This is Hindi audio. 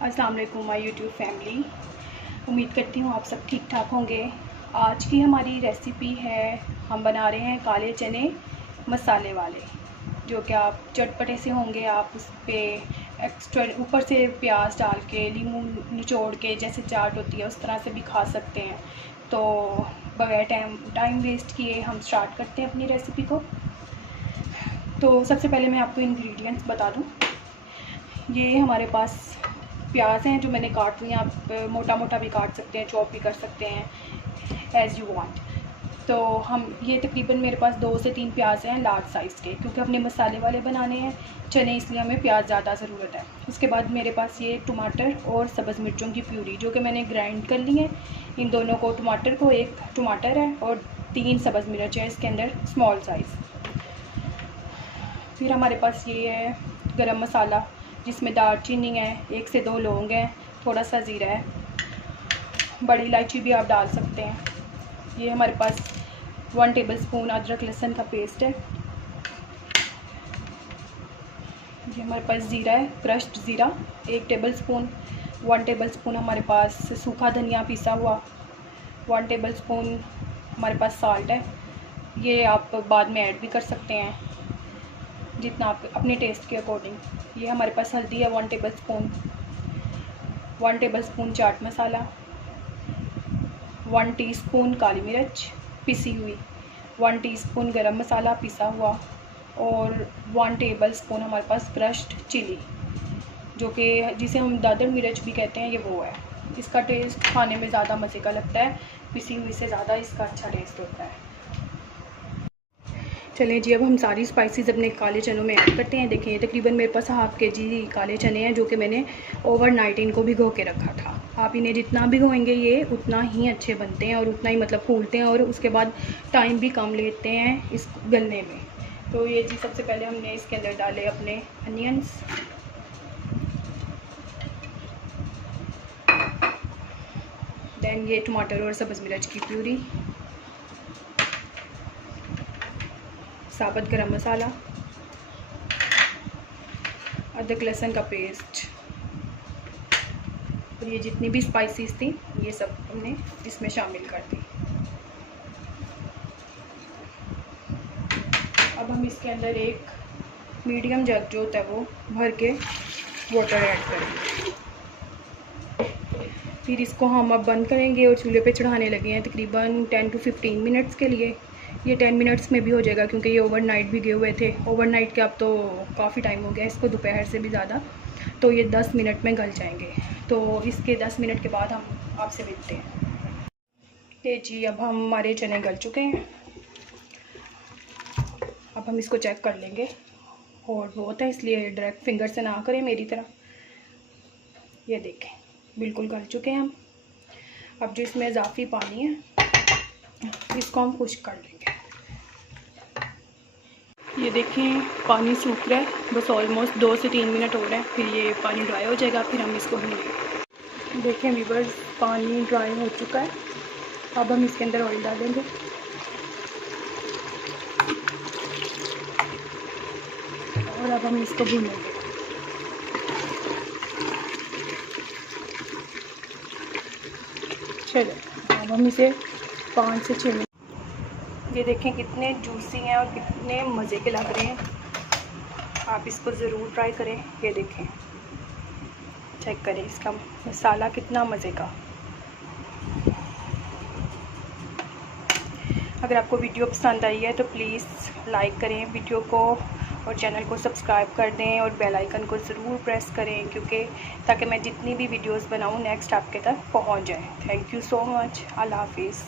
अस्सलाम वालेकुम माय यूट्यूब फैमिली। उम्मीद करती हूँ आप सब ठीक ठाक होंगे। आज की हमारी रेसिपी है, हम बना रहे हैं काले चने मसाले वाले, जो कि आप चटपटे से होंगे। आप उस पर एक्स्ट्रा ऊपर से प्याज डाल के, नींबू निचोड़ के, जैसे चाट होती है उस तरह से भी खा सकते हैं। तो बगैर टाइम वेस्ट किए हम स्टार्ट करते हैं अपनी रेसिपी को। तो सबसे पहले मैं आपको इंग्रेडिएंट्स बता दूँ। ये हमारे पास प्याज हैं जो मैंने काट लिए। आप मोटा मोटा भी काट सकते हैं, चॉप भी कर सकते हैं, एज़ यू वांट। तो हम ये तकरीबन मेरे पास 2 से 3 प्याज हैं लार्ज साइज़ के, क्योंकि हमने मसाले वाले बनाने हैं चने, इसलिए हमें प्याज ज़्यादा ज़रूरत है। उसके बाद मेरे पास ये टमाटर और सब्ज़ मिर्चों की प्यूरी, जो कि मैंने ग्राइंड कर ली है। इन दोनों को, टमाटर को, एक टमाटर है और 3 सब्ज़ मिर्च है इसके अंदर, स्मॉल साइज़। फिर हमारे पास ये है गरम मसाला, जिसमें दालचीनी है, 1 से 2 लौंग हैं, थोड़ा सा ज़ीरा है, बड़ी इलायची भी आप डाल सकते हैं। ये हमारे पास 1 टेबलस्पून अदरक लहसुन का पेस्ट है। ये हमारे पास ज़ीरा है, क्रश्ड ज़ीरा 1 टेबलस्पून। 1 टेबलस्पून हमारे पास सूखा धनिया पिसा हुआ। 1 टेबलस्पून हमारे पास साल्ट है। ये आप बाद में ऐड भी कर सकते हैं, जितना आप अपने टेस्ट के अकॉर्डिंग। ये हमारे पास हल्दी है 1 tablespoon. 1 tablespoon chaat masala, 1 teaspoon काली मिर्च पिसी हुई, 1 टीस्पून गरम मसाला पिसा हुआ और 1 टेबलस्पून हमारे पास क्रश्ड चिली, जो कि जिसे हम दादर मिर्च भी कहते हैं, ये वो है। इसका टेस्ट खाने में ज़्यादा मज़े का लगता है, पिसी हुई से ज़्यादा इसका अच्छा टेस्ट होता है। चलें जी, अब हम सारी स्पाइसेस अपने काले चनों में ऐड करते हैं। देखिए तकरीबन मेरे पास ½ kg काले चने हैं, जो कि मैंने ओवरनाइट इनको भिगो के रखा था। आप इन्हें जितना भिगोएंगे ये उतना ही अच्छे बनते हैं और उतना ही मतलब फूलते हैं, और उसके बाद टाइम भी कम लेते हैं इस गलने में। तो ये जी, सबसे पहले हमने इसके अंदर डाले अपने अनियंस, देन ये टमाटर और सब्ज़ मिर्च की प्यूरी, साबुत गरम मसाला, अदरक लहसुन का पेस्ट, और ये जितनी भी स्पाइसेस थी ये सब हमने इसमें शामिल कर दी। अब हम इसके अंदर एक मीडियम जग जो होता है वो भर के वाटर ऐड करेंगे। फिर इसको हम अब बंद करेंगे और चूल्हे पे चढ़ाने लगे हैं तकरीबन 10 to 15 मिनट्स के लिए। ये 10 मिनट्स में भी हो जाएगा, क्योंकि ये ओवरनाइट भी गए हुए थे। ओवरनाइट के अब तो काफ़ी टाइम हो गया इसको, दोपहर से भी ज़्यादा। तो ये 10 मिनट में गल जाएंगे। तो इसके 10 मिनट के बाद हम आपसे मिलते हैं। ये जी, अब हमारे चने गल चुके हैं। अब हम इसको चेक कर लेंगे, और वो होता है इसलिए डायरेक्ट फिंगर से ना करें मेरी तरह। ये देखें बिल्कुल गल चुके हैं हम। अब जो इसमें इजाफी पानी है इसको हम खुश्क कर लेंगे। ये देखें पानी सूख रहा है, बस ऑलमोस्ट 2 से 3 मिनट हो रहे हैं, फिर ये पानी ड्राई हो जाएगा, फिर हम इसको भूनेंगे। देखें व्यूअर्स, पानी ड्राई हो चुका है। अब हम इसके अंदर ऑयल डालेंगे। और अब हम इसको भूनेंगे। चलो अब हम इसे 5 से 6 मिनट। ये देखें कितने जूसी हैं और कितने मज़े के लग रहे हैं। आप इसको ज़रूर ट्राई करें। ये देखें, चेक करें इसका मसाला कितना मज़े का। अगर आपको वीडियो पसंद आई है तो प्लीज़ लाइक करें वीडियो को, और चैनल को सब्सक्राइब कर दें, और बेल आइकन को ज़रूर प्रेस करें, क्योंकि ताकि मैं जितनी भी वीडियोस बनाऊं नेक्स्ट आपके तक पहुंच जाए। Thank you so much. अल्लाह हाफिज़।